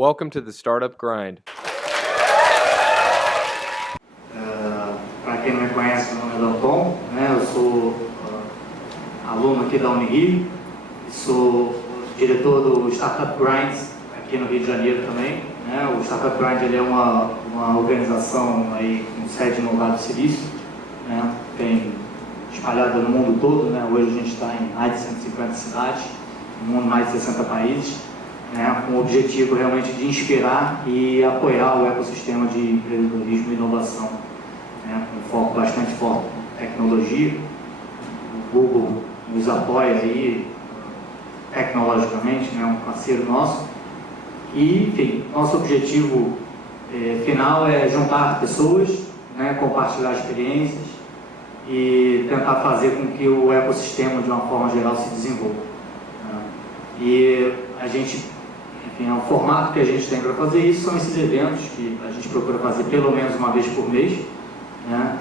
Welcome to the Startup Grind. Para quem não me conhece, meu nome é Dalton, né? Eu sou aluno aqui da Unirio e sou diretor do Startup Grind aqui no Rio de Janeiro também, né? O Startup Grind ele é uma organização aí com sede no Vale do Silício, né? Tem espalhada no mundo todo, né? Hoje a gente está em mais de 150 cidades, no mundo mais de 60 países, né? Com o objetivo realmente de inspirar e apoiar o ecossistema de empreendedorismo e inovação, né? Com um foco bastante forte em tecnologia. O Google nos apoia aí tecnologicamente, né? Um parceiro nosso. E, enfim, nosso objetivo final é juntar pessoas, né? Compartilhar experiências e tentar fazer com que o ecossistema, de uma forma geral, se desenvolva, né? E a gente, enfim, é um formato que a gente tem para fazer isso, são esses eventos que a gente procura fazer pelo menos uma vez por mês, né?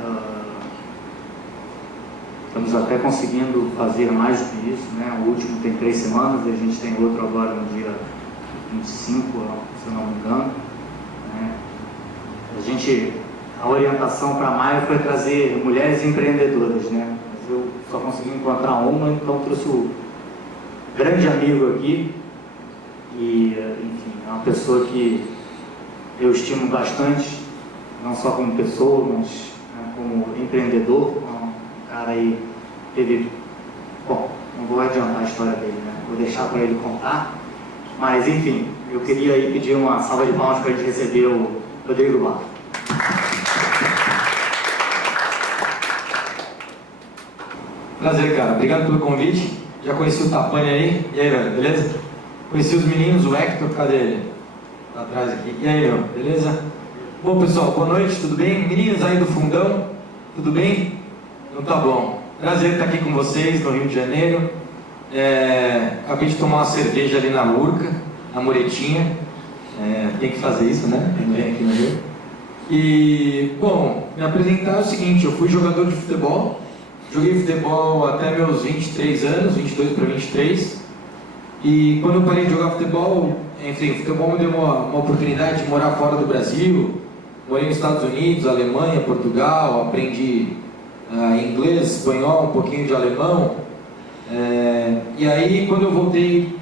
Estamos até conseguindo fazer mais do que isso, né? O último tem 3 semanas e a gente tem outro agora no dia 25, se eu não me engano, né? A orientação para maio foi trazer mulheres empreendedoras, né? Mas eu só consegui encontrar uma, então trouxe o grande amigo aqui e, enfim, é uma pessoa que eu estimo bastante, não só como pessoa, mas, né, como empreendedor. Um cara aí teve... Bom, não vou adiantar a história dele, né? Vou deixar para ele contar, mas, enfim, eu queria aí pedir uma salva de palmas para a gente receber o Rodrigo Barro. Prazer, cara. Obrigado pelo convite. Já conheci o Tapani aí. E aí, velho, beleza? Conheci os meninos, o Hector, cadê ele? Tá atrás aqui. E aí, meu, beleza? Bom, pessoal, boa noite, tudo bem? Meninos aí do fundão, tudo bem? Então tá bom. Prazer estar aqui com vocês no Rio de Janeiro. Acabei de tomar uma cerveja ali na Urca, na Muretinha. Tem que fazer isso, né? Quem vem aqui no Rio. E, bom, me apresentar é o seguinte, eu fui jogador de futebol. Joguei futebol até meus 23 anos, 22 para 23. E quando eu parei de jogar futebol, enfim, o futebol me deu uma oportunidade de morar fora do Brasil. Morei nos Estados Unidos, Alemanha, Portugal, aprendi inglês, espanhol, um pouquinho de alemão. E aí, quando eu voltei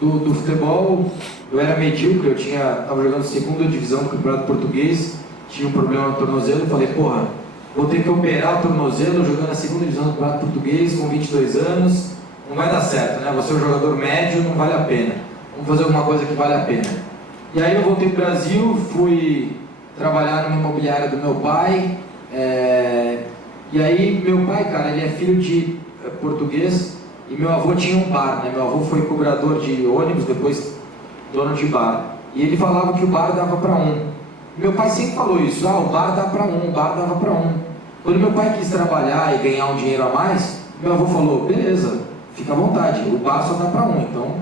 do futebol, eu era medíocre, eu estava jogando segunda divisão do Campeonato Português, tinha um problema no tornozelo, falei, porra, vou ter que operar o tornozelo jogando na segunda divisão do Campeonato Português com 22 anos, não vai dar certo, né? Você é um jogador médio, não vale a pena. Vamos fazer alguma coisa que vale a pena. E aí eu voltei para o Brasil, fui trabalhar numa imobiliária do meu pai. E aí meu pai, cara, ele é filho de português e meu avô tinha um bar, né? Meu avô foi cobrador de ônibus, depois dono de bar. E ele falava que o bar dava para um. Meu pai sempre falou isso, o bar dá para um, o bar dava para um. Quando meu pai quis trabalhar e ganhar um dinheiro a mais, meu avô falou, beleza, fica à vontade, o bar só dá para um, então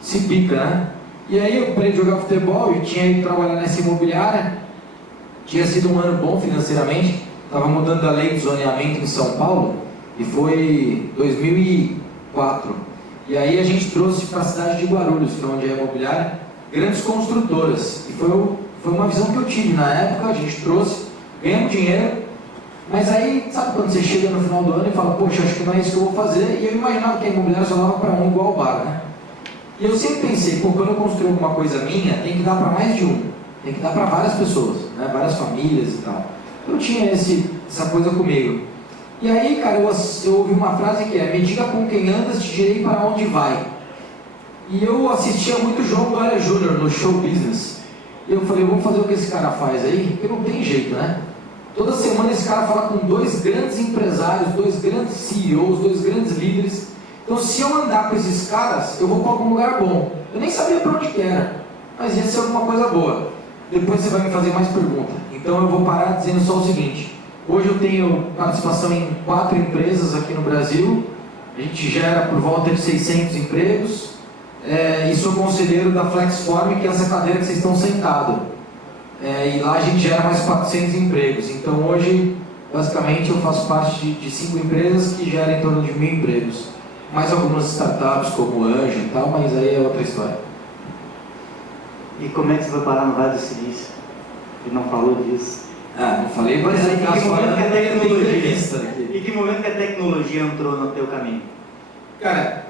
se pica, né? E aí eu parei de jogar futebol e tinha ido trabalhar nessa imobiliária, tinha sido um ano bom financeiramente, estava mudando a lei de zoneamento em São Paulo, e foi 2004. E aí a gente trouxe para a cidade de Guarulhos, que é onde é a imobiliária, grandes construtoras, e foi uma visão que eu tive na época, a gente trouxe, ganhamos dinheiro, mas aí, sabe quando você chega no final do ano e fala, poxa, acho que não é isso que eu vou fazer, e eu imaginava que a imobiliária só dava para um igual ao bar, né? E eu sempre pensei, pô, quando eu construir alguma coisa minha, tem que dar para mais de um, tem que dar para várias pessoas, né? Várias famílias e tal. Eu tinha essa coisa comigo. E aí, cara, eu ouvi uma frase que é, me diga com quem andas, te direi para onde vai. E eu assistia muito João Dória Júnior no Show Business. E eu falei, vamos fazer o que esse cara faz aí, porque não tem jeito, né? Toda semana esse cara fala com 2 grandes empresários, 2 grandes CEOs, 2 grandes líderes. Então se eu andar com esses caras, eu vou para algum lugar bom. Eu nem sabia para onde que era, mas ia ser alguma coisa boa. Depois você vai me fazer mais perguntas. Então eu vou parar dizendo só o seguinte. Hoje eu tenho participação em 4 empresas aqui no Brasil. A gente gera por volta de 600 empregos. E sou conselheiro da Flexform, que é essa cadeira que vocês estão sentados. E lá a gente gera mais 400 empregos. Então hoje, basicamente, eu faço parte de 5 empresas que geram em torno de 1.000 empregos. Mais algumas startups como o Anjo e tal, mas aí é outra história. E como é que você vai parar no Vale do Silício? Ele não falou disso. Ah, não falei, mas Em que momento que a entrevista aqui. Em que momento que a tecnologia entrou no teu caminho? Cara,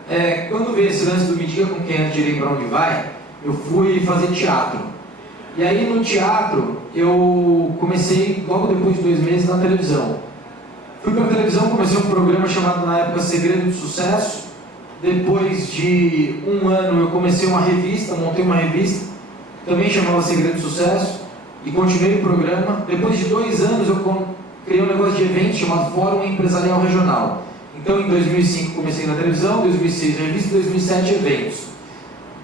quando veio esse lance do Me Diga Com Quem Antes de Ir Pra Onde Vai, eu fui fazer teatro. E aí no teatro, eu comecei logo depois de 2 meses na televisão. Fui pra televisão, comecei um programa chamado na época Segredo de Sucesso. Depois de 1 ano eu comecei uma revista, montei uma revista, também chamava Segredo de Sucesso. E continuei o programa. Depois de 2 anos eu criei um negócio de evento chamado Fórum Empresarial Regional. Então em 2005 comecei na televisão, 2006 revista, 2007 eventos.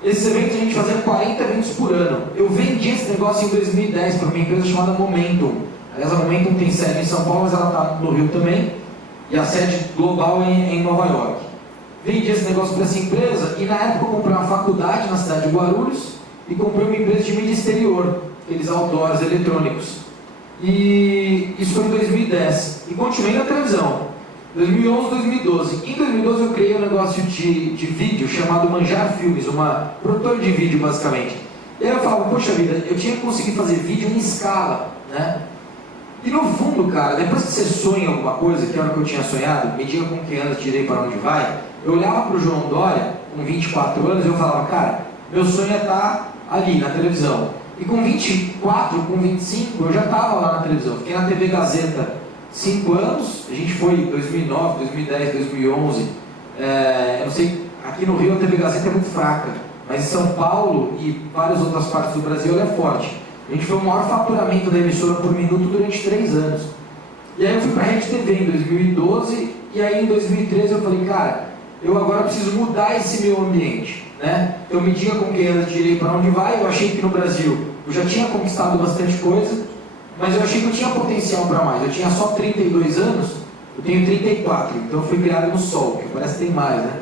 Esses eventos a gente fazia 40 eventos por ano. Eu vendi esse negócio em 2010 para uma empresa chamada Momentum. Aliás, a Momentum tem sede em São Paulo, mas ela está no Rio também. E a sede global é em Nova York. Vendi esse negócio para essa empresa e na época eu comprei uma faculdade na cidade de Guarulhos e comprei uma empresa de mídia exterior, aqueles outdoors eletrônicos. E isso foi em 2010. E continuei na televisão. 2011, 2012. Em 2012 eu criei um negócio de vídeo chamado Manjar Filmes, uma produtora de vídeo basicamente. E aí eu falava, poxa vida, eu tinha que conseguir fazer vídeo em escala, né? E no fundo, cara, depois que você sonha alguma coisa, que era o que eu tinha sonhado, Me Diga Com Quem Antes de Ir Pra Onde Vai, eu olhava pro João Dória, com 24 anos, e eu falava, cara, meu sonho é estar ali, na televisão. E com 24, com 25, eu já estava lá na televisão. Fiquei na TV Gazeta 5 anos, a gente foi em 2009, 2010, 2011. Eu não sei, aqui no Rio a TV Gazeta é muito fraca, mas em São Paulo e várias outras partes do Brasil ela é forte. A gente foi o maior faturamento da emissora por minuto durante 3 anos. E aí eu fui para a Rede TV em 2012, e aí em 2013 eu falei, cara, eu agora preciso mudar esse meu ambiente, né? Então Me Diga Com Quem Antes de Ir Pra Onde Vai. Eu achei que no Brasil eu já tinha conquistado bastante coisa, mas eu achei que eu tinha potencial para mais. Eu tinha só 32 anos, eu tenho 34, então eu fui criado no sol, que parece que tem mais, né?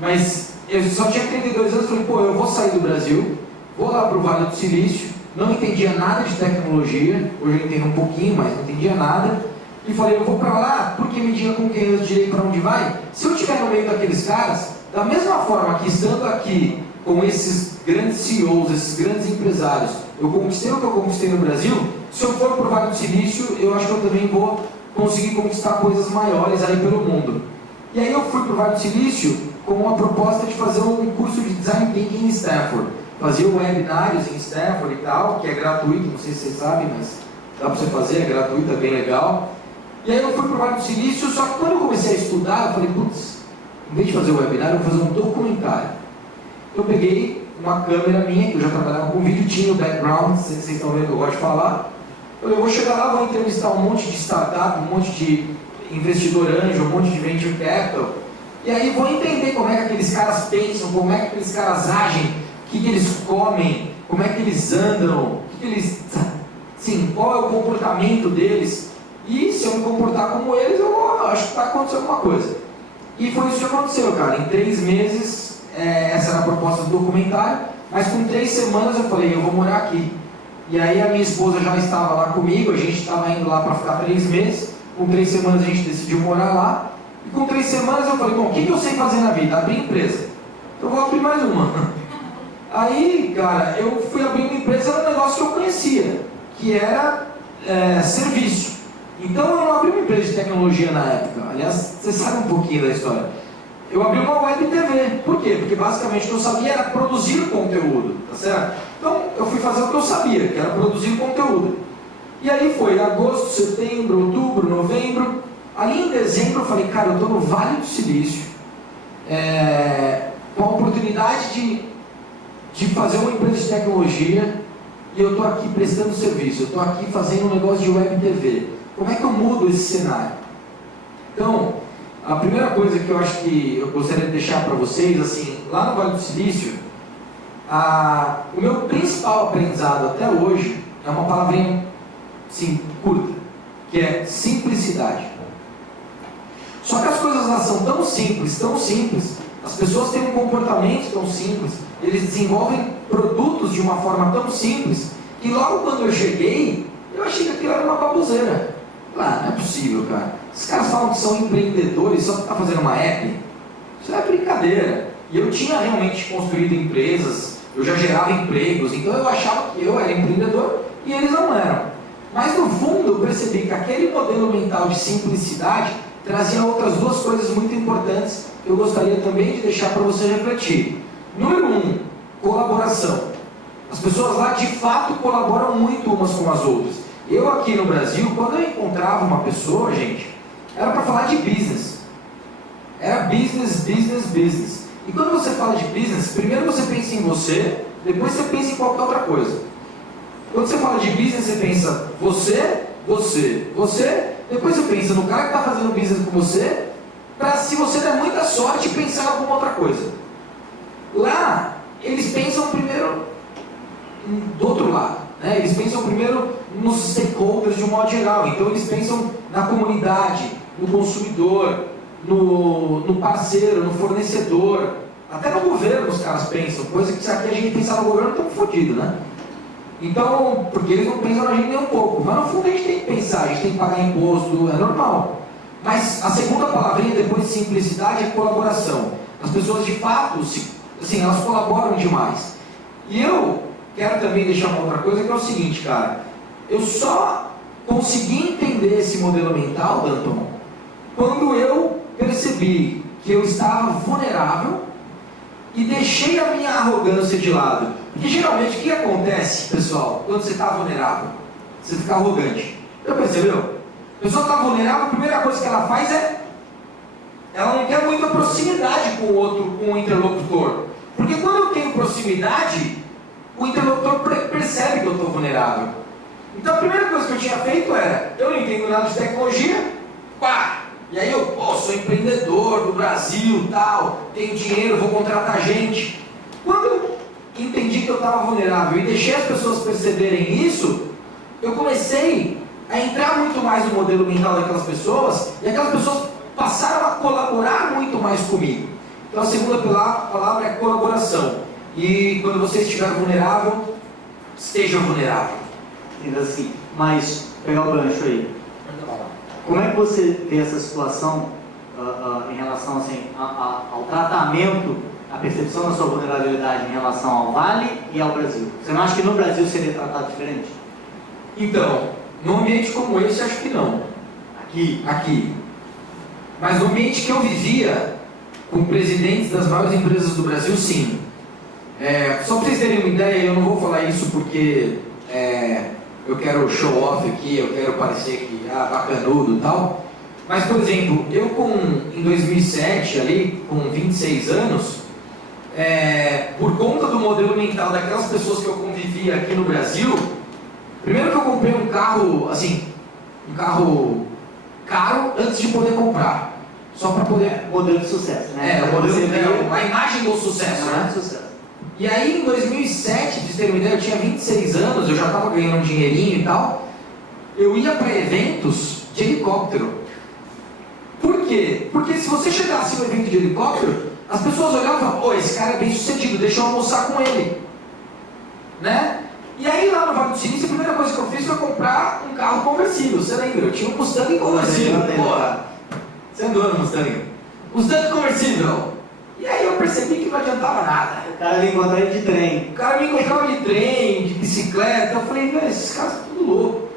Mas eu só tinha 32 anos, falei, pô, eu vou sair do Brasil, vou lá para o Vale do Silício, não entendia nada de tecnologia, hoje eu entendo um pouquinho, mas não entendia nada, e falei, eu vou para lá, porque Me Diga Com Quem Antes de Ir Pra Onde Vai. Se eu estiver no meio daqueles caras, da mesma forma que estando aqui com esses grandes CEOs, esses grandes empresários, eu conquistei o que eu conquistei no Brasil, se eu for para o Vale do Silício, eu acho que eu também vou conseguir conquistar coisas maiores aí pelo mundo. E aí eu fui para o Vale do Silício com uma proposta de fazer um curso de Design Thinking em Stanford. Fazia webinários em Stanford e tal, que é gratuito, não sei se vocês sabem, mas dá para você fazer, é gratuito, é bem legal. E aí eu fui para o Vale do Silício, só que quando eu comecei a estudar, eu falei, putz, em vez de fazer o webinar, eu vou fazer um documentário. Eu peguei uma câmera minha, que eu já trabalhava com vídeo, tinha o background, vocês estão vendo que eu gosto de falar. Eu vou chegar lá, vou entrevistar um monte de startup, um monte de investidor anjo, um monte de venture capital, e aí vou entender como é que aqueles caras pensam, como é que aqueles caras agem, o que eles comem, como é que eles andam, o que eles... Sim, qual é o comportamento deles, e se eu me comportar como eles, eu acho que está acontecendo alguma coisa. E foi isso que aconteceu, cara. Em 3 meses, essa era a proposta do documentário, mas com 3 semanas eu falei, eu vou morar aqui. E aí a minha esposa já estava lá comigo, a gente estava indo lá para ficar 3 meses, com 3 semanas a gente decidiu morar lá, e com 3 semanas eu falei, bom, o que eu sei fazer na vida? Abrir empresa. Eu vou abrir mais uma. Aí, cara, eu fui abrir uma empresa, era um negócio que eu conhecia, que era serviço. Então eu não abri uma empresa de tecnologia na época, aliás, você sabe um pouquinho da história. Eu abri uma web TV, por quê? Porque basicamente o que eu sabia era produzir conteúdo, tá certo? Então eu fui fazer o que eu sabia, que era produzir conteúdo. E aí foi agosto, setembro, outubro, novembro. Ali em dezembro eu falei, cara, eu estou no Vale do Silício, com a oportunidade de fazer uma empresa de tecnologia, e eu estou aqui prestando serviço, eu estou aqui fazendo um negócio de web TV. Como é que eu mudo esse cenário? Então, a primeira coisa que eu acho que eu gostaria de deixar para vocês, assim, lá no Vale do Silício, o meu principal aprendizado até hoje é uma palavrinha, assim, curta, que é simplicidade. Só que as coisas lá são tão simples, as pessoas têm um comportamento tão simples, eles desenvolvem produtos de uma forma tão simples, que logo quando eu cheguei, eu achei que aquilo era uma baboseira. Ah, não é possível, cara. Os caras falam que são empreendedores só para estar fazendo uma app. Isso é brincadeira. E eu tinha realmente construído empresas, eu já gerava empregos, então eu achava que eu era empreendedor e eles não eram. Mas no fundo eu percebi que aquele modelo mental de simplicidade trazia outras duas coisas muito importantes que eu gostaria também de deixar para você refletir. Número 1, colaboração. As pessoas lá de fato colaboram muito umas com as outras. Eu aqui no Brasil, quando eu encontrava uma pessoa, gente, era para falar de business. Era business, business, business. E quando você fala de business, primeiro você pensa em você, depois você pensa em qualquer outra coisa. Quando você fala de business, você pensa você, você, você, depois você pensa no cara que está fazendo business com você, para, se você der muita sorte, pensar em alguma outra coisa. Lá, eles pensam primeiro do outro lado, né? Eles pensam primeiro nos stakeholders de um modo geral. Então eles pensam na comunidade, no consumidor, no parceiro, no fornecedor, até no governo os caras pensam, coisa que se aqui a gente pensar no governo, estamos fodidos, né? Então, porque eles não pensam na gente nem um pouco, mas no fundo a gente tem que pensar, a gente tem que pagar imposto, é normal. Mas a segunda palavrinha depois de simplicidade é colaboração. As pessoas de fato, assim, elas colaboram demais. E eu quero também deixar uma outra coisa que é o seguinte, cara, eu só consegui entender esse modelo mental, Danton, quando eu percebi que eu estava vulnerável e deixei a minha arrogância de lado. Porque geralmente o que acontece, pessoal, quando você está vulnerável? Você fica arrogante. Já percebeu? A pessoa está vulnerável, a primeira coisa que ela faz é ela não quer muita proximidade com o outro, com o interlocutor. Porque quando eu tenho proximidade, o interlocutor percebe que eu estou vulnerável. Então a primeira coisa que eu tinha feito era, eu não entendo nada de tecnologia, pá! E aí eu, sou empreendedor do Brasil, tal, tenho dinheiro, vou contratar gente. Quando eu entendi que eu estava vulnerável e deixei as pessoas perceberem isso, eu comecei a entrar muito mais no modelo mental daquelas pessoas, e aquelas pessoas passaram a colaborar muito mais comigo. Então a segunda palavra é colaboração. E quando você estiver vulnerável, esteja vulnerável. Ainda assim, mas pegar o gancho aí. Como é que você vê essa situação em relação assim, ao tratamento, a percepção da sua vulnerabilidade em relação ao Vale e ao Brasil? Você não acha que no Brasil seria tratado diferente? Então, num ambiente como esse, acho que não. Aqui. Mas no ambiente que eu vivia, com presidentes das maiores empresas do Brasil, sim. Só para vocês terem uma ideia, eu não vou falar isso porque eu quero show off aqui, eu quero parecer que bacanudo e tal. Mas, por exemplo, eu em 2007, ali, com 26 anos, por conta do modelo mental daquelas pessoas que eu convivia aqui no Brasil, primeiro que eu comprei um carro, assim, um carro caro antes de poder comprar. Só para poder... Modelo de sucesso, né? A imagem do sucesso, né? Sucesso. E aí, em 2007, de ter uma ideia, eu tinha 26 anos, eu já estava ganhando um dinheirinho e tal. Eu ia para eventos de helicóptero. Por quê? Porque se você chegasse em um evento de helicóptero, as pessoas olhavam e falavam, esse cara é bem sucedido, deixa eu almoçar com ele. Né? E aí, lá no Vale do Silício, a primeira coisa que eu fiz foi comprar um carro conversível. Você lembra? Eu tinha um Mustang conversível. Porra! Você andou no Mustang? Mustang conversível. E aí eu percebi que não adiantava nada. O cara me encontrava de trem. O cara me encontrava de trem, de bicicleta. Eu falei, velho, esses caras são tudo louco.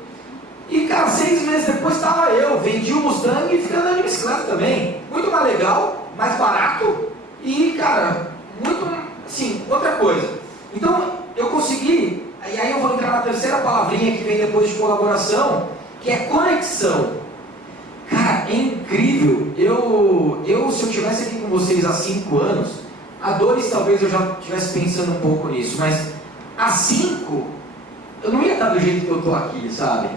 E, cara, 6 meses depois estava eu. Vendi o Mustang e fiquei andando de bicicleta também. Muito mais legal, mais barato. E, cara, muito, assim, outra coisa. Então, eu consegui... E aí eu vou entrar na terceira palavrinha que vem depois de colaboração, que é conexão. Cara, é incrível. Se eu estivesse aqui com vocês há 5 anos, há 2 talvez eu já estivesse pensando um pouco nisso, mas há 5 eu não ia estar do jeito que eu estou aqui, sabe?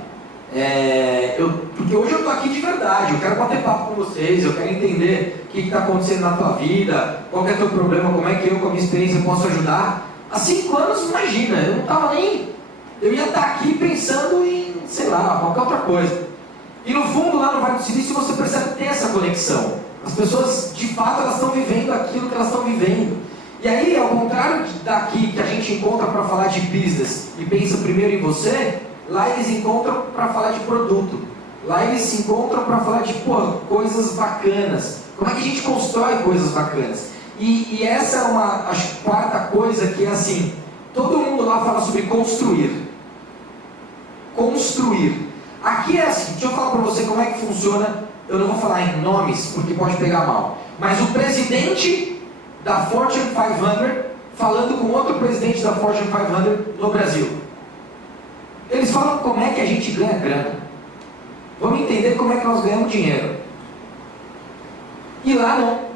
Porque hoje eu estou aqui de verdade, eu quero bater papo com vocês, eu quero entender o que está acontecendo na tua vida, qual é o teu problema, como é que eu com a minha experiência posso ajudar. Há 5 anos, imagina, eu não estava nem... Eu ia estar aqui pensando em, sei lá, qualquer outra coisa. E no fundo, lá no Vale do Silício, você percebe que tem essa conexão. As pessoas, de fato, elas estão vivendo aquilo que elas estão vivendo. E aí, ao contrário daqui, que a gente encontra para falar de business e pensa primeiro em você, lá eles encontram para falar de produto. Lá eles se encontram para falar de coisas bacanas. Como é que a gente constrói coisas bacanas? E essa é uma, acho, quarta coisa que é assim, todo mundo lá fala sobre construir. Construir. Aqui é assim, deixa eu falar para você como é que funciona, eu não vou falar em nomes, porque pode pegar mal, mas o presidente da Fortune 500 falando com outro presidente da Fortune 500 no Brasil. Eles falam como é que a gente ganha grana. Vamos entender como é que nós ganhamos dinheiro. E lá não.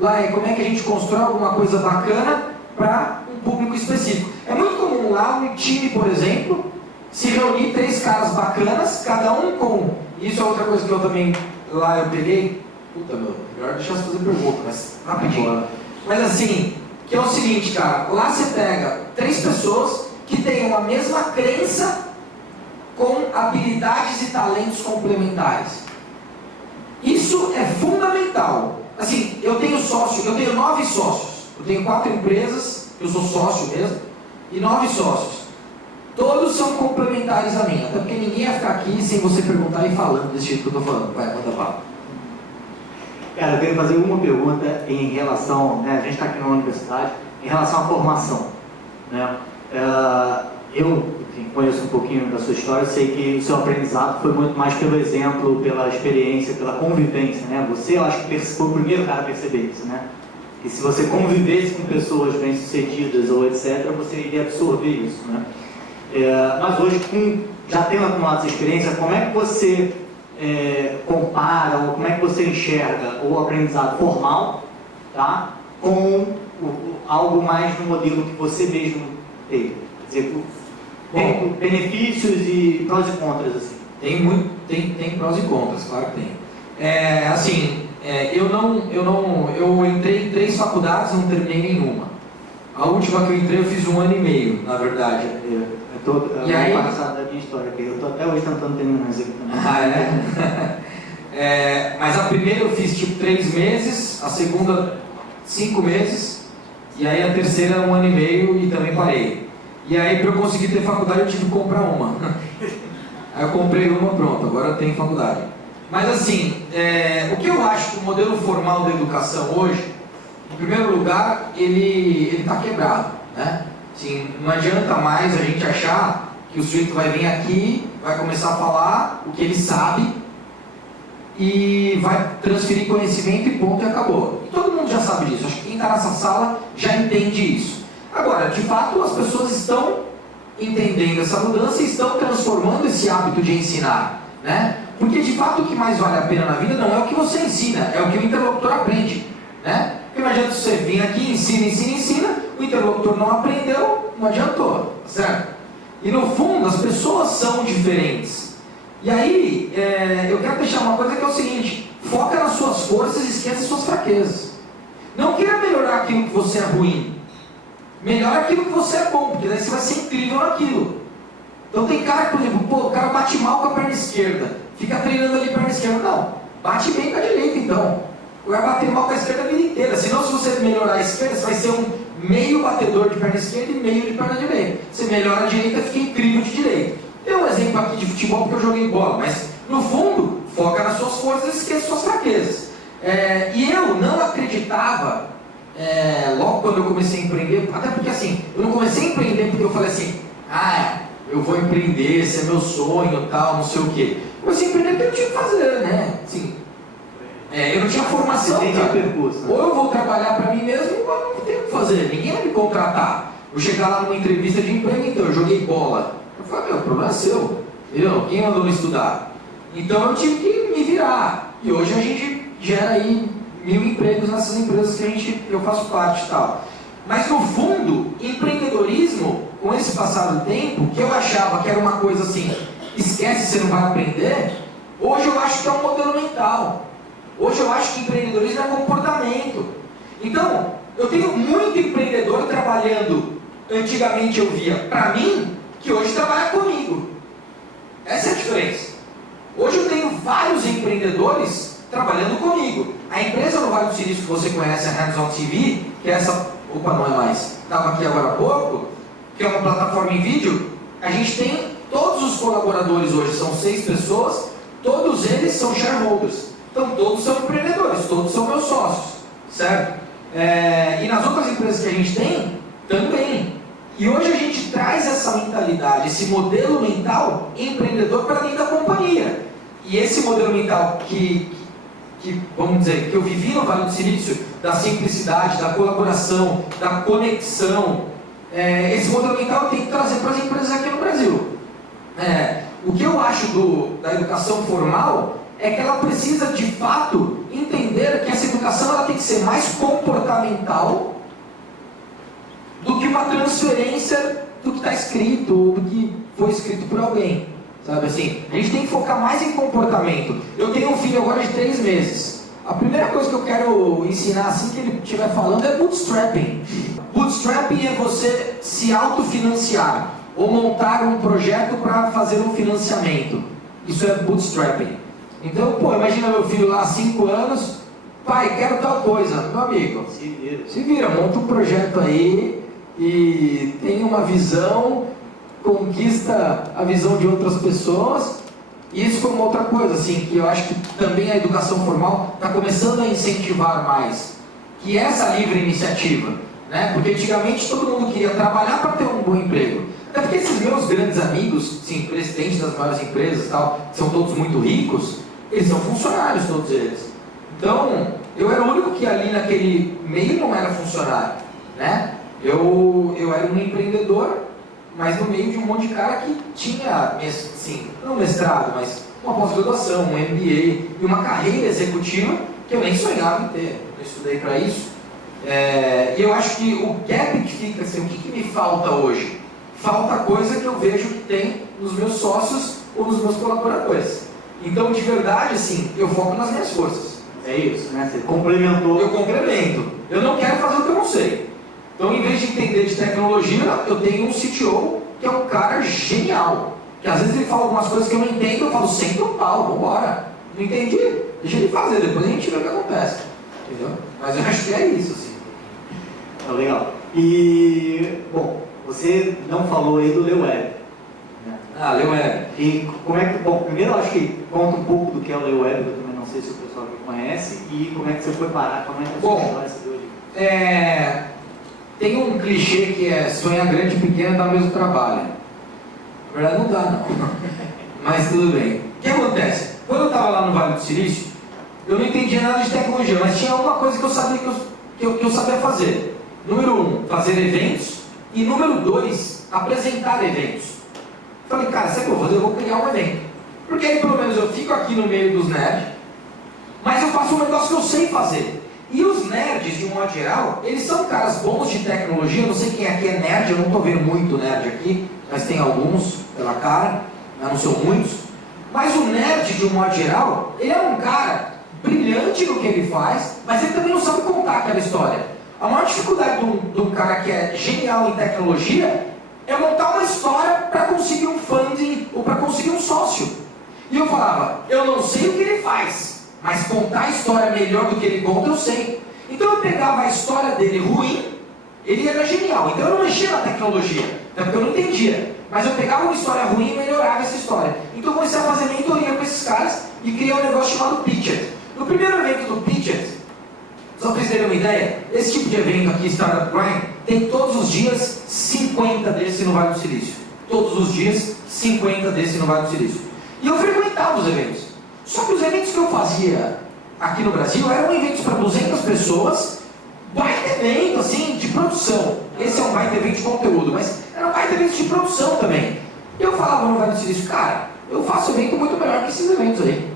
Lá é como é que a gente constrói alguma coisa bacana para um público específico. É muito comum lá um time, por exemplo, se reunir 3 caras bacanas, cada um com... Isso é outra coisa que eu também lá eu peguei. Puta meu, melhor deixar você fazer pergunta, mas rapidinho. Mas assim, que é o seguinte, cara, lá você pega 3 pessoas que têm a mesma crença com habilidades e talentos complementares. Isso é fundamental. Assim, eu tenho 9 sócios. Eu tenho 4 empresas, eu sou sócio mesmo, e 9 sócios. Todos são complementares a mim, até porque ninguém ia ficar aqui sem você perguntar e falando desse jeito que eu estou falando. Vai, manda papo. Cara, eu queria fazer uma pergunta em relação, né, a gente está aqui na universidade, em relação à formação. Né? Eu enfim, conheço um pouquinho da sua história, sei que o seu aprendizado foi muito mais pelo exemplo, pela experiência, pela convivência. Né? Você, eu acho que foi o primeiro cara a perceber isso. Né? Que se você convivesse com pessoas bem-sucedidas ou etc., você iria absorver isso. Né? Mas hoje, já tendo acumulado essa experiência, como é que você compara, ou como é que você enxerga o aprendizado formal, tá, com algo mais no modelo que você mesmo teve? Quer dizer, tem benefícios e prós e contras, assim. Tem prós e contras, claro que tem. Eu entrei em 3 faculdades e não terminei nenhuma. A última que eu entrei eu fiz 1 ano e meio, na verdade. E aí, passado da minha história aqui, eu estou até hoje tentando terminar isso aqui também. Ah, é? Mas a primeira eu fiz tipo 3 meses, a segunda 5 meses, e aí a terceira 1 ano e meio e também parei. E aí para eu conseguir ter faculdade eu tive que comprar uma. Aí eu comprei uma, pronto, agora tem faculdade. Mas assim, o que eu acho que o modelo formal da educação hoje, em primeiro lugar, ele está quebrado, né? Assim, não adianta mais a gente achar que o sujeito vai vir aqui, vai começar a falar o que ele sabe e vai transferir conhecimento e ponto e acabou. E todo mundo já sabe disso, acho que quem está nessa sala já entende isso. Agora, de fato, as pessoas estão entendendo essa mudança e estão transformando esse hábito de ensinar, né? Porque de fato o que mais vale a pena na vida não é o que você ensina, é o que o interlocutor aprende, né? Porque não adianta você vir aqui, ensina, o interlocutor não aprendeu, não adiantou, certo? E no fundo as pessoas são diferentes. E aí, eu quero deixar uma coisa que é o seguinte: foca nas suas forças e esqueça as suas fraquezas. Não queira melhorar aquilo que você é ruim, melhora aquilo que você é bom, porque daí você vai ser incrível naquilo. Então tem cara que, por exemplo, o cara bate mal com a perna esquerda, fica treinando ali a perna esquerda. Não, bate bem com a direita então. Vai bater mal com a esquerda a vida inteira. Senão, se você melhorar a esquerda, você vai ser um meio batedor de perna esquerda e meio de perna direita. Você melhora a direita, fica incrível de direita. Tem um exemplo aqui de futebol porque eu joguei bola, mas no fundo, foca nas suas forças e esqueça suas fraquezas. E eu não acreditava, logo quando eu comecei a empreender, até porque assim, eu não comecei a empreender porque eu falei assim, eu vou empreender, esse é meu sonho, tal, não sei o quê. Eu comecei a empreender porque eu tinha que fazer, né? Assim, eu não tinha formação, percurso, né? Ou eu vou trabalhar para mim mesmo, ou eu não tenho o que fazer, ninguém vai me contratar. Eu chegar lá numa entrevista de emprego, então, eu joguei bola. Eu falei, o problema é seu, entendeu? Quem mandou me estudar? Então eu tive que me virar. E hoje a gente gera aí 1000 empregos nessas empresas que eu faço parte e tal. Mas no fundo, empreendedorismo, com esse passar do tempo, que eu achava que era uma coisa assim, esquece, você não vai aprender, hoje eu acho que é um modelo mental. Hoje eu acho que empreendedorismo é comportamento. Então, eu tenho muito empreendedor trabalhando, antigamente eu via para mim, que hoje trabalha comigo. Essa é a diferença. Hoje eu tenho vários empreendedores trabalhando comigo. A empresa no Vale do Silício que você conhece, a Hands On TV, que é essa, não é mais, estava aqui agora há pouco, que é uma plataforma em vídeo, a gente tem todos os colaboradores hoje, são 6 pessoas, todos eles são shareholders. Então todos são empreendedores, todos são meus sócios, certo? E nas outras empresas que a gente tem, também. E hoje a gente traz essa mentalidade, esse modelo mental empreendedor para dentro da companhia. E esse modelo mental que vamos dizer, que eu vivi no Vale do Silício, da simplicidade, da colaboração, da conexão, esse modelo mental eu tenho que trazer para as empresas aqui no Brasil. O que eu acho da educação formal é que ela precisa de fato entender que essa educação ela tem que ser mais comportamental do que uma transferência do que está escrito ou do que foi escrito por alguém, sabe assim? A gente tem que focar mais em comportamento. Eu tenho um filho agora de 3 meses. A primeira coisa que eu quero ensinar assim que ele estiver falando é bootstrapping. Bootstrapping é você se autofinanciar ou montar um projeto para fazer um financiamento. Isso é bootstrapping. Então, imagina meu filho lá, 5 anos, pai, quero tal coisa. Meu amigo, se vira, monta um projeto aí e tem uma visão, conquista a visão de outras pessoas. E isso foi uma outra coisa, assim, que eu acho que também a educação formal está começando a incentivar mais, que é essa livre iniciativa, né? Porque antigamente todo mundo queria trabalhar para ter um bom emprego. Até porque esses meus grandes amigos, sim, presidentes das maiores empresas e tal, que são todos muito ricos, eles são funcionários, todos eles. Então, eu era o único que ali naquele meio não era funcionário, né? Eu era um empreendedor, mas no meio de um monte de cara que tinha, sim, não mestrado, mas uma pós-graduação, um MBA e uma carreira executiva que eu nem sonhava em ter. Eu estudei para isso. E eu acho que o gap que fica, assim, o que me falta hoje? Falta coisa que eu vejo que tem nos meus sócios ou nos meus colaboradores. Então, de verdade, assim, eu foco nas minhas forças. É isso, né? Você complementou. Eu complemento. Eu não quero fazer o que eu não sei. Então, em vez de entender de tecnologia, eu tenho um CTO que é um cara genial. Que às vezes ele fala algumas coisas que eu não entendo, eu falo, senta o pau, vambora. Não entendi? Deixa ele fazer, depois a gente vê o que acontece. Entendeu? Mas eu acho que é isso, assim. Legal. E, bom, você não falou aí do Leo Web. Leo Web. E como é que, bom, primeiro eu acho que conta um pouco do que é o Leo Web, eu também não sei se o pessoal aqui conhece, e como é que você foi parar, como é que a sua história se deu ali. Tem um clichê que é sonhar grande e pequeno dá o mesmo trabalho. Na verdade não dá não, mas tudo bem. O que acontece? Quando eu estava lá no Vale do Silício, eu não entendia nada de tecnologia, mas tinha uma coisa que eu sabia que eu sabia fazer. Número 1, fazer eventos, e número 2, apresentar eventos. Falei, cara, sabe o que eu vou fazer? Eu vou criar um evento. Porque aí pelo menos eu fico aqui no meio dos nerds, mas eu faço um negócio que eu sei fazer. E os nerds, de um modo geral, eles são caras bons de tecnologia. Eu não sei quem aqui é nerd, eu não estou vendo muito nerd aqui, mas tem alguns pela cara, não são muitos. Mas o nerd, de um modo geral, ele é um cara brilhante no que ele faz, mas ele também não sabe contar aquela história. A maior dificuldade de um cara que é genial em tecnologia é montar uma história para conseguir um funding ou para conseguir um sócio. E eu falava, eu não sei o que ele faz, mas contar a história melhor do que ele conta, eu sei. Então eu pegava a história dele ruim, ele era genial. Então eu não mexia na tecnologia, até porque eu não entendia. Mas eu pegava uma história ruim e melhorava essa história. Então eu comecei a fazer mentoria com esses caras e criei um negócio chamado Pitch. No primeiro evento do Pitch, só para vocês terem uma ideia, esse tipo de evento aqui, Startup Grind, tem todos os dias 50 desses no Vale do Silício. Todos os dias 50 desses no Vale do Silício. E eu frequentava os eventos. Só que os eventos que eu fazia aqui no Brasil eram eventos para 200 pessoas, baita evento, assim, de produção. Esse é um baita evento de conteúdo, mas era um baita evento de produção também. E eu falava no Vale do Silício, cara, eu faço evento muito melhor que esses eventos aí.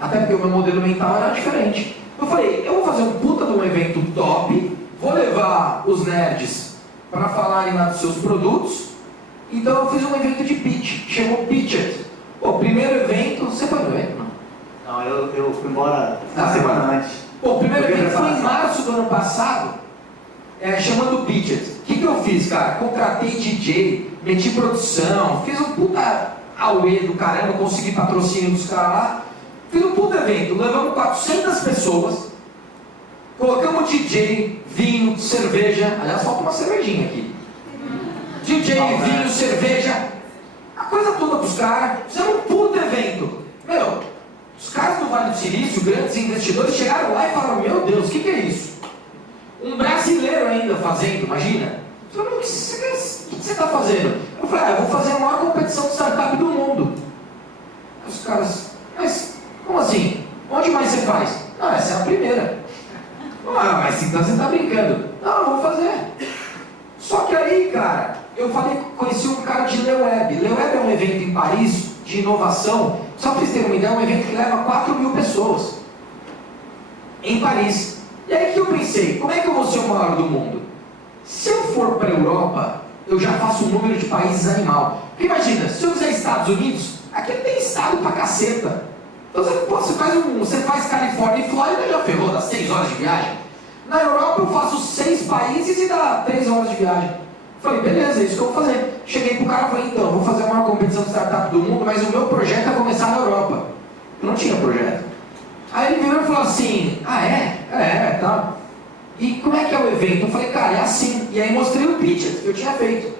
Até porque o meu modelo mental era diferente. Eu falei, eu vou fazer um puta de um evento top, vou levar os nerds para falarem lá dos seus produtos. Então eu fiz um evento de pitch, chamou Pitch. Pô, primeiro evento, você foi no evento? Não, eu fui embora uma semana antes. Pô, o primeiro evento foi em março do ano passado, chamando Pitch. O que eu fiz, cara? Contratei DJ, meti produção, fiz um puta auê do caramba, consegui patrocínio dos caras lá. Fiz um puta evento, levamos 400 pessoas, colocamos DJ, vinho, cerveja, aliás, falta uma cervejinha aqui. DJ, vinho, cerveja, a coisa toda pros caras, fizemos um puta evento. Meu, os caras do Vale do Silício, grandes investidores, chegaram lá e falaram, meu Deus, o que é isso? Um brasileiro ainda fazendo, imagina. Eu falei, o que você está fazendo? Eu falei, eu vou fazer a maior competição de startup do mundo. Os caras, mas como assim? Onde mais você faz? Não, essa é a primeira. Ah, mas então você está brincando. Não, eu vou fazer. Só que aí, cara, eu conheci um cara de LeWeb. LeWeb é um evento em Paris de inovação. Só para vocês terem uma ideia, é um evento que leva 4.000 pessoas. Em Paris. E aí que eu pensei, como é que eu vou ser o maior do mundo? Se eu for para a Europa, eu já faço um número de países animal. Porque imagina, se eu fizer Estados Unidos, aqui tem estado pra caceta. Então você faz Califórnia e Flórida, já ferrou, dá 6 horas de viagem. Na Europa eu faço 6 países e dá 3 horas de viagem. Falei, beleza, é isso que eu vou fazer. Cheguei pro cara e falei, então, vou fazer a maior competição de startup do mundo, mas o meu projeto é começar na Europa. Eu não tinha projeto. Aí ele virou e falou assim, tal. E como é que é o evento? Eu falei, cara, é assim. E aí mostrei o pitch que eu tinha feito.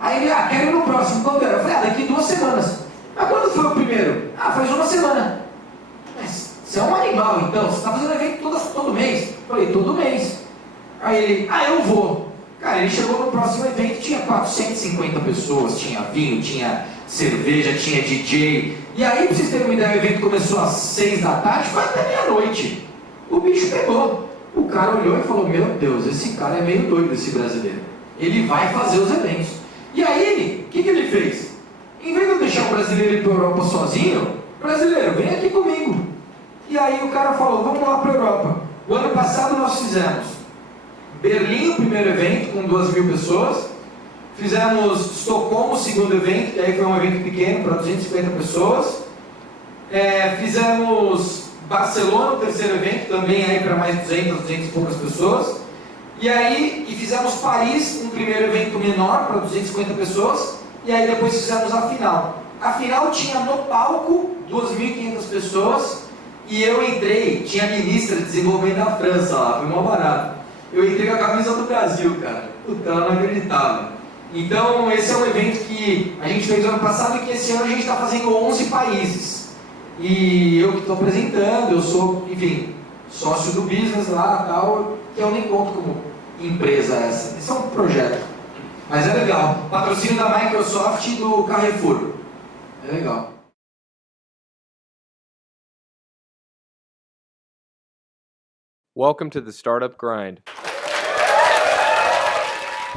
Aí ele, quero ir no próximo, quando era? Eu falei, daqui 2 semanas. Mas quando foi o primeiro? Faz 1 semana. Mas você é um animal, então, você está fazendo evento todo mês. Eu falei, todo mês. Aí ele, eu vou. Cara, ele chegou no próximo evento, tinha 450 pessoas, tinha vinho, tinha cerveja, tinha DJ. E aí, pra vocês terem uma ideia, o evento começou às 6 da tarde, foi até meia-noite. O bicho pegou. O cara olhou e falou, meu Deus, esse cara é meio doido, esse brasileiro. Ele vai fazer os eventos. E aí, o que ele fez? Em vez de eu deixar o brasileiro ir para a Europa sozinho, brasileiro, vem aqui comigo. E aí o cara falou, vamos lá para a Europa. O ano passado nós fizemos Berlim, o primeiro evento, com 2.000 pessoas. Fizemos Estocolmo, o segundo evento, que aí foi um evento pequeno, para 250 pessoas. Fizemos Barcelona, o terceiro evento, também aí para mais 200 e poucas pessoas. E fizemos Paris, um primeiro evento menor, para 250 pessoas. E aí depois fizemos a final. A final tinha no palco 2.500 pessoas. E eu entrei, tinha a ministra de desenvolvimento da França lá, foi mó barato. Eu entrei com a camisa do Brasil, cara. Puta, ela não acreditava. Então esse é um evento que a gente fez ano passado e que esse ano a gente está fazendo 11 países. E eu que estou apresentando, eu sou, enfim, sócio do business lá e tal, que eu nem conto como empresa essa. Esse é um projeto. Mas é legal. Patrocínio da Microsoft e do Carrefour. É legal. Welcome to the Startup Grind.